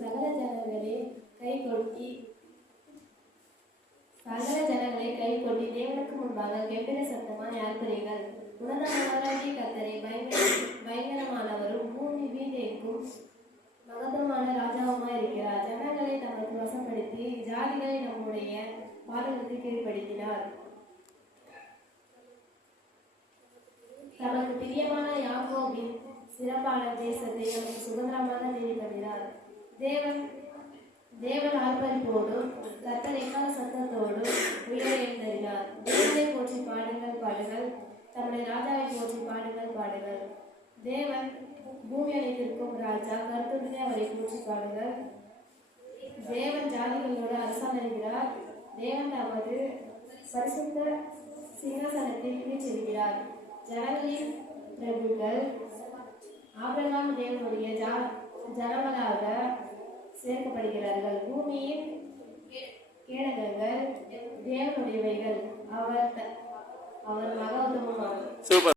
சகல ஜனங்களை கை கொட்டி தேவனுக்கு முன்பாக கெம்பிர சத்தமாய் ஆர்ப்பரிங்கள். உன்னதமானவராகிய கர்த்தரே, பயங்கரமானவரும் பூமி வீட்டேக்கும் மகத்துவமான ராஜாவுமாய் இருக்கிறார். ஜனங்களை தமக்கு வசப்படுத்தி ஜாதிகளை நம்முடைய பாடலுக்கு கீழ்ப்படுத்தினார். தமக்கு பிரியமான யாக்கோபின் சிறப்பான தேசத்தை நமக்கு சுதந்திரமாக தேடி தந்தார். தேவன் ஆர்ப்பரிப்போடும் கர்த்தர் எக்கால சத்தத்தோடும் உயர எழுந்தறினார். தேவனை போற்றி பாடுங்கள் பாடுங்கள், தம்முடைய ராஜாவை போற்றி பாடுங்கள் பாடுங்கள். தேவன் பூமி அனைத்திற்கும் ராஜா, கர்த்தருடைய அவரை போற்றி பாடுங்கள். தேவன் ஜாதிகளோடு அரசாளுகிறார். தேவன் தமது பரிசுத்த சிங்காசனத்தில் வீற்றிருக்கிறார். ஜனங்களின் பிரபுக்கள் ஆபிரகாம் தேவனுடைய ஜனங்களாக சேர்க்கப்படுகிறார்கள். பூமியின் கேடகங்கள் தேவனுடையவைகள், அவர் மகத்துவமாகும்.